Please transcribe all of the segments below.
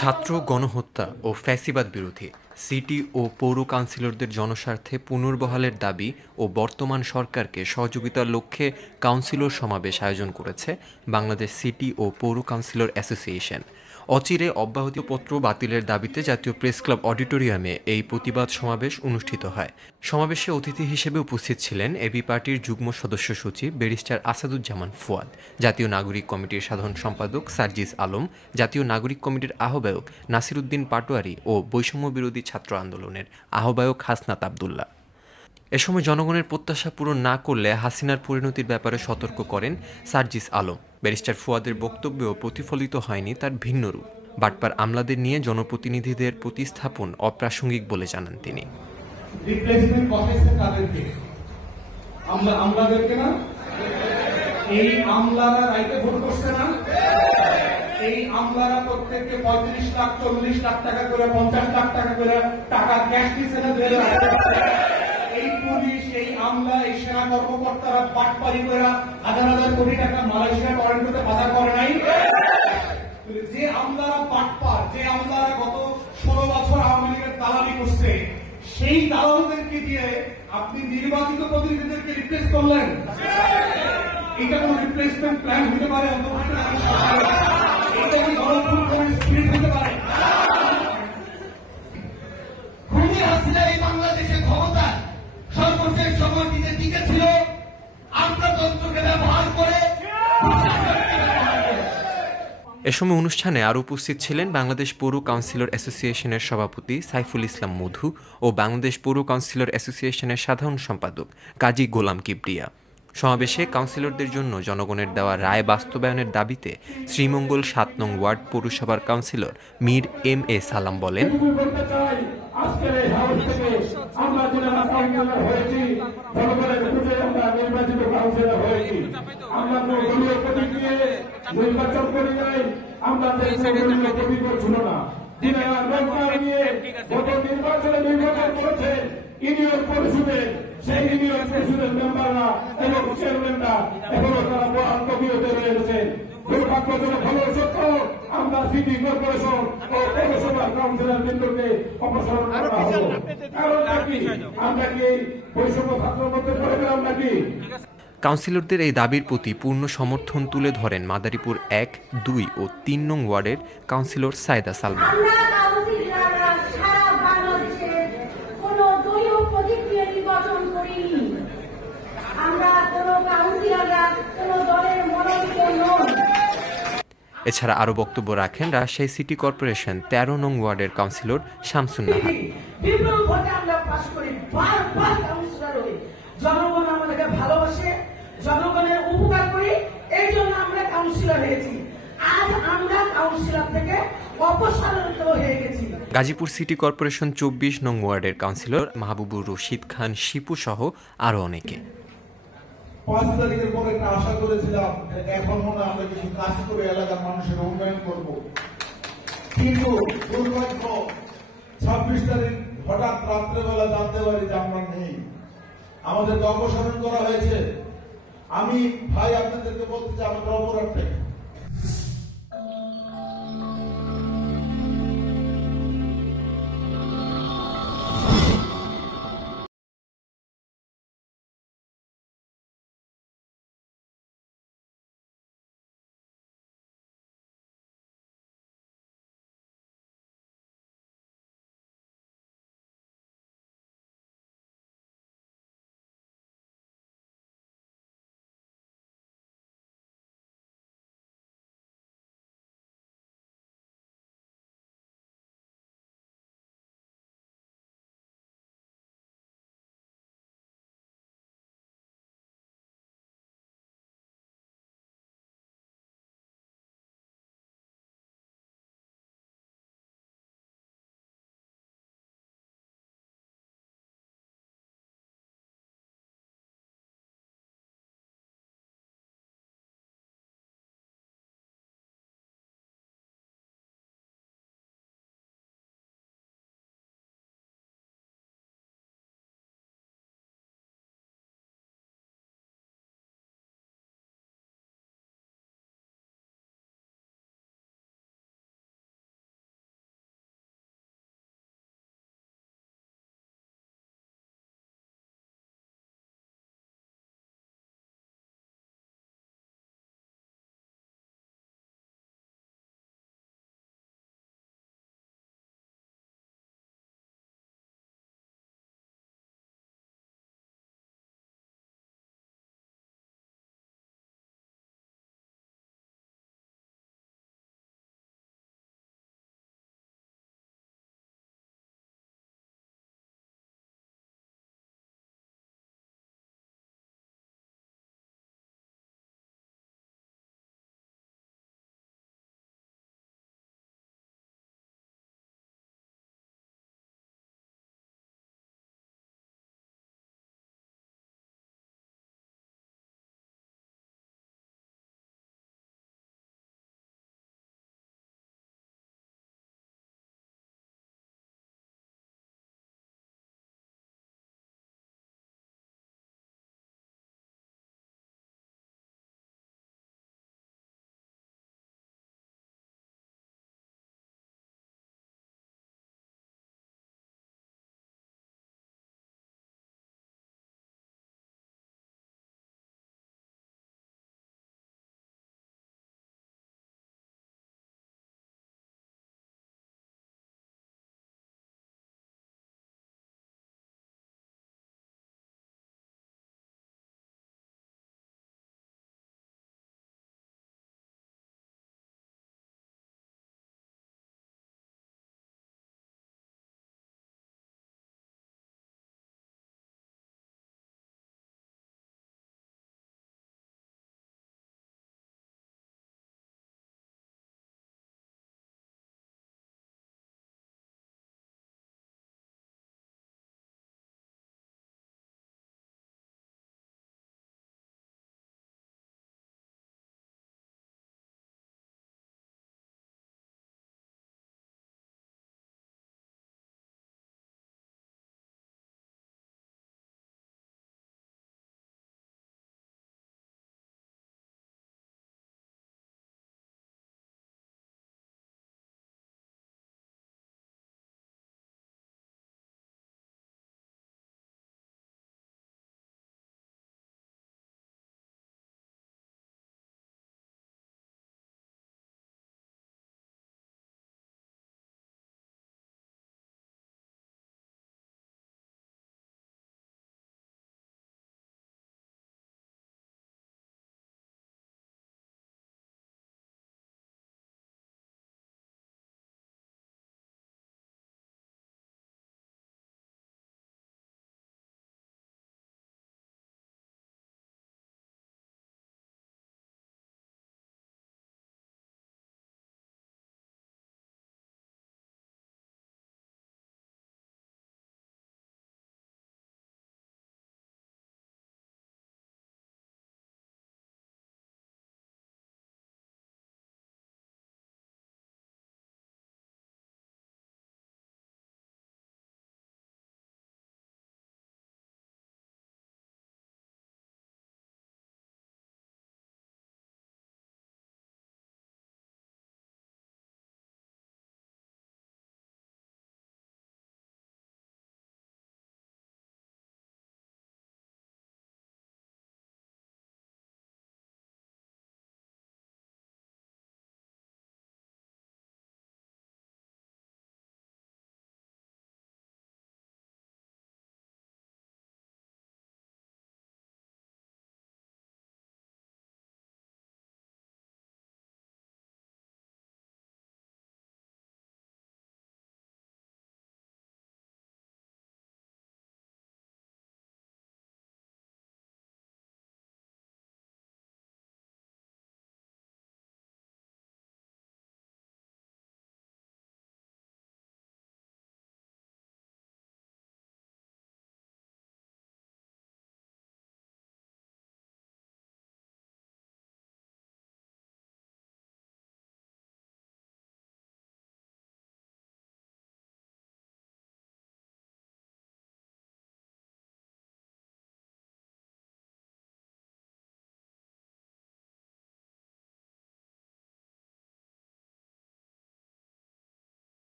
ছাত্র গণহত্যা ও ফ্যাসিবাদ বিরোধী সিটি ও পৌর কাউন্সিলরদের জনস্বার্থে পুনর্বহালের দাবি ও বর্তমান সরকারকে সহযোগিতার লক্ষ্যে কাউন্সিলর সমাবেশ আয়োজন করেছে বাংলাদেশ সিটি ও পৌর কাউন্সিলর অ্যাসোসিয়েশন। অচিরে অব্যাহতিপত্র বাতিলের দাবিতে জাতীয় প্রেস ক্লাব অডিটোরিয়ামে এই প্রতিবাদ সমাবেশ অনুষ্ঠিত হয়। সমাবেশে অতিথি হিসেবে উপস্থিত ছিলেন এবি পার্টির যুগ্ম সদস্য সচিব ব্যারিস্টার আসাদুজ্জামান ফুয়াদ, জাতীয় নাগরিক কমিটির সাধারণ সম্পাদক সার্জিস আলম, জাতীয় নাগরিক কমিটির আহ্বায়ক নাসির উদ্দিন পাটোয়ারি ও বৈষম্য বিরোধী ছাত্র আন্দোলনের আহ্বায়ক হাসনাত আবদুল্লাহ। এ সময় জনগণের প্রত্যাশা পূরণ না করলে হাসিনার পরিণতির ব্যাপারে সতর্ক করেন সার্জিস আলম। ব্যারিস্টার ফুয়াদের বক্তব্যেও প্রতিফলিত হয়নি তার ভিন্ন রূপ। বাটপার আমলাদের নিয়ে জনপ্রতিনিধিদের প্রতিস্থাপন অপ্রাসঙ্গিক বলে জানান তিনি। এই আমলারা রাইতে ভোট করছে না, এই আমলারা প্রত্যেককে 35 লাখ 40 লাখ টাকা করে 50 লাখ টাকা করে টাকা ক্যাশ দিচ্ছে না। এই পুলিশ, এই আমলা, এই সেনা কর্মকর্তারা বাটপারি করে হাজার হাজার কোটি টাকা মালয়েশিয়ার টরেন্টোতে বাধা করে নাই। যে আমলারা বাটপার, যে আমলারা গত 16 বছর আওয়ামী লীগের দালালি করছে, সেই দালালদেরকে দিয়ে আপনি নির্বাচিত প্রতিনিধিদেরকে রিপ্লেস করলেন। এটা কোন রিপ্লেসমেন্ট প্ল্যান হতে পারে? এটা কি গণতন্ত্রের স্পিরিট হতে পারে? খুনি হাসিনা এই বাংলাদেশের ক্ষমতা সর্বশেষ সময়টিতে টিকে ছিল আমলাতন্ত্রকে ব্যবহার করে। এ সময় অনুষ্ঠানে আরও উপস্থিত ছিলেন বাংলাদেশ পৌর কাউন্সিলর অ্যাসোসিয়েশনের সভাপতি সাইফুল ইসলাম মধু ও বাংলাদেশ পৌর কাউন্সিলর অ্যাসোসিয়েশনের সাধারণ সম্পাদক কাজী গোলাম কিবরিয়া। সমাবেশে কাউন্সিলরদের জন্য জনগণের দেওয়া রায় বাস্তবায়নের দাবিতে শ্রীমঙ্গল ৭ নং ওয়ার্ড পৌরসভার কাউন্সিলর মীর এম এ সালাম বলেন, ইউনিয়ন পরিষদের সেই ইউনিয়ন পরিষদের মেম্বাররা এবং চেয়ারম্যানরা এখনো তারা আত্মবিরত রয়েছেন। দুর্ভাগ্যজনক হলেও সত্য, আমরা সিটি কর্পোরেশন ও পৌরসভার কাউন্সিলর বৃন্দকে অপসারণ করা হলো। কারণ নাকি আমরা কি বৈষম্য ছাত্র মধ্যে পড়ে গেলাম নাকি? কাউন্সিলরদের এই দাবির প্রতি পূর্ণ সমর্থন তুলে ধরেন মাদারীপুর ১, ২ ও ৩ নং ওয়ার্ডের কাউন্সিলর সাইদা সালমা। এছাড়া আরও বক্তব্য রাখেন রাজশাহী সিটি কর্পোরেশন ১৩ নং ওয়ার্ডের কাউন্সিলর শামসুন নাহার। জনগণ আমাদেরকে ভালোবাসে, জনগণের উপকার করি, এই জন্য আমরা কাউন্সিলর হয়েছি। আজ আমরা কাউন্সিলর থেকে অপসারিত হয়ে গেছি। গাজীপুর সিটি কর্পোরেশন ২৪ নং ওয়ার্ডের কাউন্সিলর মাহবুবুর রশিদ খান শিপু সহ আরো অনেকে। ৫ তারিখের পরে একটা আশা করেছিলাম এখন মনে আমরা কিছু কাজ করে এলাকার মানুষের উন্নয়ন করব, কিন্তু দুর্ভাগ্য ২৬ তারিখ হঠাৎ রাত্রেবেলা জানতে পারি যে আমরা নেই, আমাদেরকে অপসারণ করা হয়েছে। আমি ভাই আপনাদেরকে বলতে চাই আমাদের অপরাধটা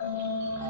করছি